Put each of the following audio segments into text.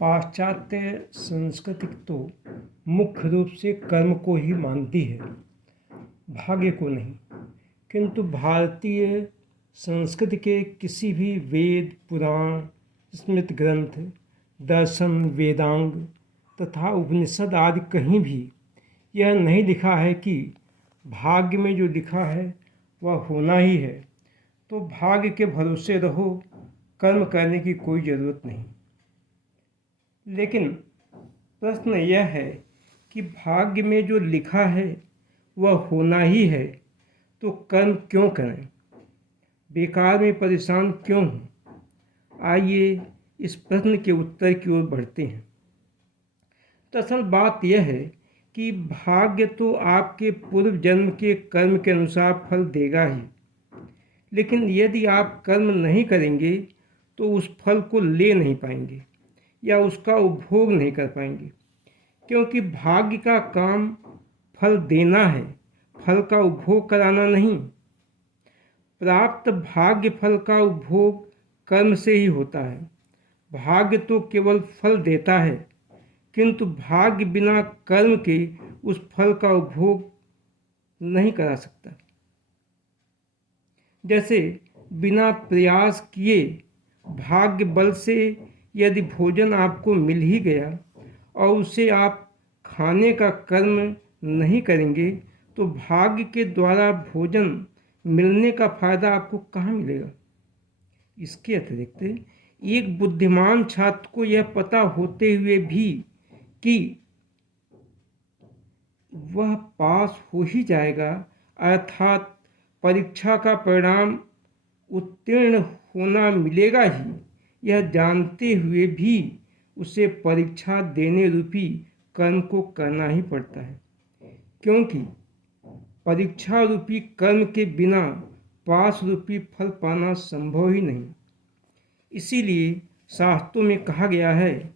पाश्चात्य संस्कृति तो मुख्य रूप से कर्म को ही मानती है, भाग्य को नहीं। किंतु भारतीय संस्कृति के किसी भी वेद, पुराण, स्मृति ग्रंथ, दर्शन, वेदांग तथा उपनिषद आदि कहीं भी यह नहीं लिखा है कि भाग्य में जो लिखा है वह होना ही है, तो भाग्य के भरोसे रहो, कर्म करने की कोई ज़रूरत नहीं। लेकिन प्रश्न यह है कि भाग्य में जो लिखा है वह होना ही है, तो कर्म क्यों करें, बेकार में परेशान क्यों हों। आइए इस प्रश्न के उत्तर की ओर बढ़ते हैं। दरअसल बात यह है कि भाग्य तो आपके पूर्व जन्म के कर्म के अनुसार फल देगा ही, लेकिन यदि आप कर्म नहीं करेंगे तो उस फल को ले नहीं पाएंगे या उसका उपभोग नहीं कर पाएंगे, क्योंकि भाग्य का काम फल देना है, फल का उपभोग कराना नहीं। प्राप्त भाग्य फल का उपभोग कर्म से ही होता है। भाग्य तो केवल फल देता है, किंतु भाग्य बिना कर्म के उस फल का उपभोग नहीं करा सकता। जैसे बिना प्रयास किए भाग्य बल से यदि भोजन आपको मिल ही गया और उसे आप खाने का कर्म नहीं करेंगे, तो भाग्य के द्वारा भोजन मिलने का फायदा आपको कहाँ मिलेगा। इसके अतिरिक्त एक बुद्धिमान छात्र को यह पता होते हुए भी कि वह पास हो ही जाएगा, अर्थात परीक्षा का परिणाम उत्तीर्ण होना मिलेगा ही, यह जानते हुए भी उसे परीक्षा देने रूपी कर्म को करना ही पड़ता है, क्योंकि परीक्षा रूपी कर्म के बिना पास रूपी फल पाना संभव ही नहीं। इसीलिए शास्त्रों में कहा गया है,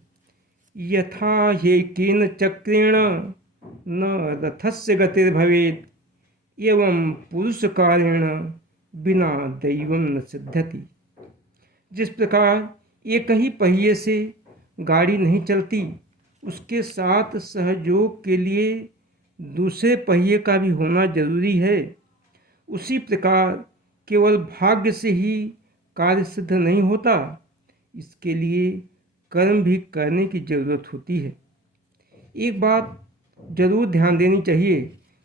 यथा ह्येकेन चक्रेण न रथस्य गतिर्भवेत् एवं पुरुष कार्येण बिना दैवं न सिद्ध्यति। जिस प्रकार एक ही पहिए से गाड़ी नहीं चलती, उसके साथ सहयोग के लिए दूसरे पहिए का भी होना जरूरी है, उसी प्रकार केवल भाग्य से ही कार्य सिद्ध नहीं होता, इसके लिए कर्म भी करने की जरूरत होती है। एक बात जरूर ध्यान देनी चाहिए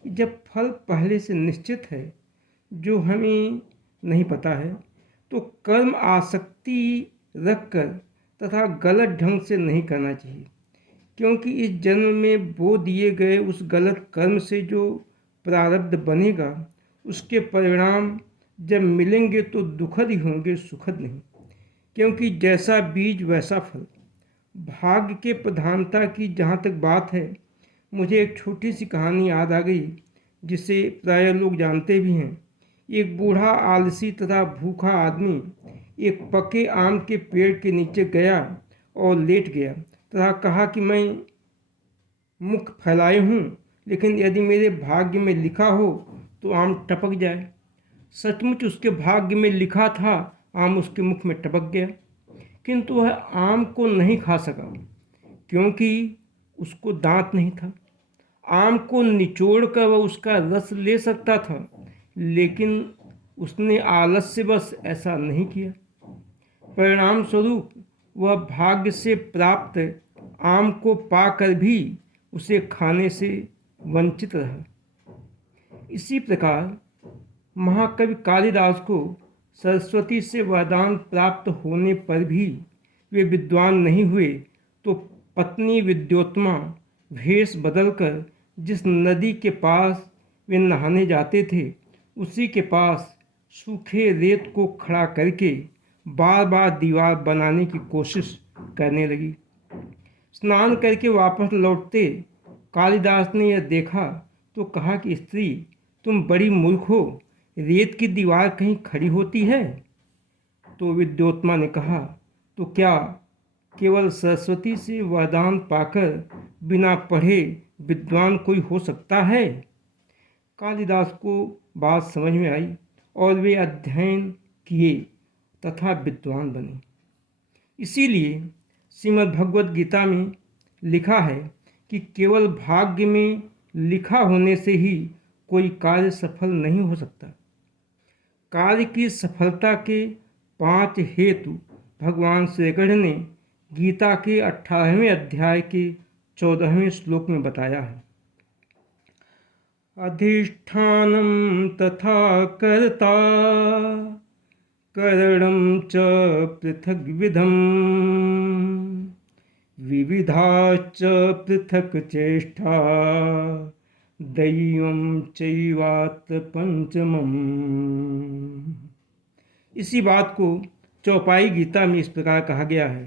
कि जब फल पहले से निश्चित है, जो हमें नहीं पता है, तो कर्म आसक्ति रखकर तथा गलत ढंग से नहीं करना चाहिए, क्योंकि इस जन्म में बो दिए गए उस गलत कर्म से जो प्रारब्ध बनेगा, उसके परिणाम जब मिलेंगे तो दुखद ही होंगे, सुखद नहीं, क्योंकि जैसा बीज वैसा फल। भाग्य के प्रधानता की जहाँ तक बात है, मुझे एक छोटी सी कहानी याद आ गई, जिसे प्राय लोग जानते भी हैं। एक बूढ़ा आलसी तथा भूखा आदमी एक पके आम के पेड़ के नीचे गया और लेट गया तथा कहा कि मैं मुख फैलाए हूँ, लेकिन यदि मेरे भाग्य में लिखा हो तो आम टपक जाए। सचमुच उसके भाग्य में लिखा था, आम उसके मुख में टपक गया, किंतु वह आम को नहीं खा सका, क्योंकि उसको दांत नहीं था। आम को निचोड़कर वह उसका रस ले सकता था, लेकिन उसने आलस से बस ऐसा नहीं किया। परिणाम स्वरूप वह भाग्य से प्राप्त आम को पाकर भी उसे खाने से वंचित रहा। इसी प्रकार महाकवि कालिदास को सरस्वती से वरदान प्राप्त होने पर भी वे विद्वान नहीं हुए, तो पत्नी विद्योत्मा भेष बदलकर जिस नदी के पास वे नहाने जाते थे, उसी के पास सूखे रेत को खड़ा करके बार बार दीवार बनाने की कोशिश करने लगी। स्नान करके वापस लौटते कालिदास ने यह देखा तो कहा कि स्त्री, तुम बड़ी मूर्ख हो, रेत की दीवार कहीं खड़ी होती है। तो विद्योत्मा ने कहा, तो क्या केवल सरस्वती से वरदान पाकर बिना पढ़े विद्वान कोई हो सकता है। कालिदास को बात समझ में आई और वे अध्ययन किए तथा विद्वान बने। इसीलिए श्रीमद् भगवद गीता में लिखा है कि केवल भाग्य में लिखा होने से ही कोई कार्य सफल नहीं हो सकता। कार्य की सफलता के 5 हेतु भगवान श्री कृष्ण ने गीता के 18वें अध्याय के 14वें श्लोक में बताया है। अधिष्ठानं तथा कर्ता करणं च पृथग्विधम् विविधाश्च पृथक् चेष्टा दैवं चैवात्र पंचमम्। इसी बात को चौपाई गीता में इस प्रकार कहा गया है।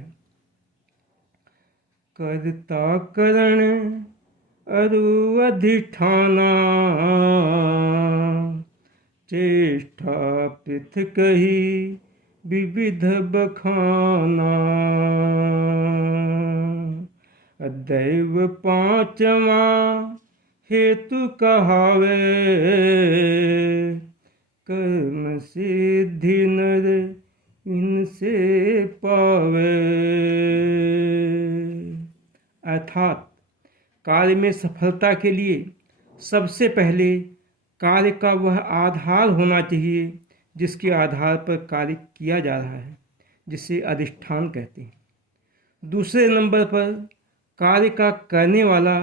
कर्ता करण अरु अधिष्ठाना चेष्टा पृथक ही विविध बखाना दैव पांचवा हेतु कहावे कर्म सिद्धि नर इनसे पावे। अर्थात कार्य में सफलता के लिए सबसे पहले कार्य का वह आधार होना चाहिए जिसके आधार पर कार्य किया जा रहा है, जिसे अधिष्ठान कहते हैं। दूसरे नंबर पर कार्य का करने वाला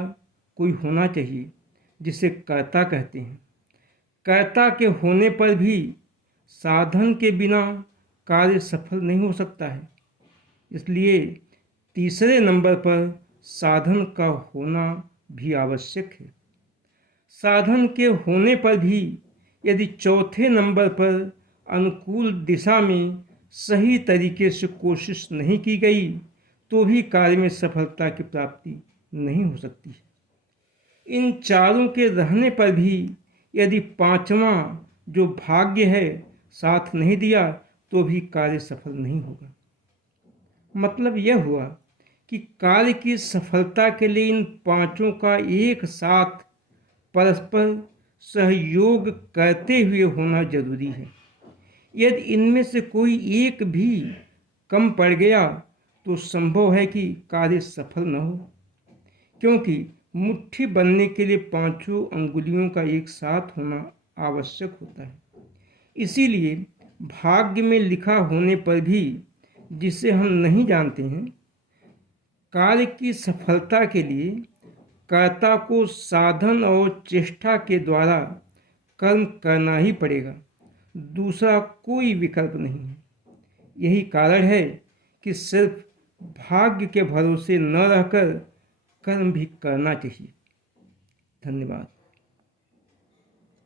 कोई होना चाहिए जिसे कर्ता कहते हैं। कर्ता के होने पर भी साधन के बिना कार्य सफल नहीं हो सकता है, इसलिए तीसरे नंबर पर साधन का होना भी आवश्यक है। साधन के होने पर भी यदि चौथे नंबर पर अनुकूल दिशा में सही तरीके से कोशिश नहीं की गई तो भी कार्य में सफलता की प्राप्ति नहीं हो सकती है। इन चारों के रहने पर भी यदि पांचवा जो भाग्य है साथ नहीं दिया तो भी कार्य सफल नहीं होगा। मतलब यह हुआ कि कार्य की सफलता के लिए इन पांचों का एक साथ परस्पर सहयोग करते हुए होना जरूरी है। यदि इनमें से कोई एक भी कम पड़ गया तो संभव है कि कार्य सफल न हो, क्योंकि मुट्ठी बनने के लिए पांचों अंगुलियों का एक साथ होना आवश्यक होता है। इसीलिए भाग्य में लिखा होने पर भी, जिसे हम नहीं जानते हैं, कार्य की सफलता के लिए कर्ता को साधन और चेष्टा के द्वारा कर्म करना ही पड़ेगा, दूसरा कोई विकल्प नहीं है। यही कारण है कि सिर्फ भाग्य के भरोसे न रहकर कर्म भी करना चाहिए। धन्यवाद।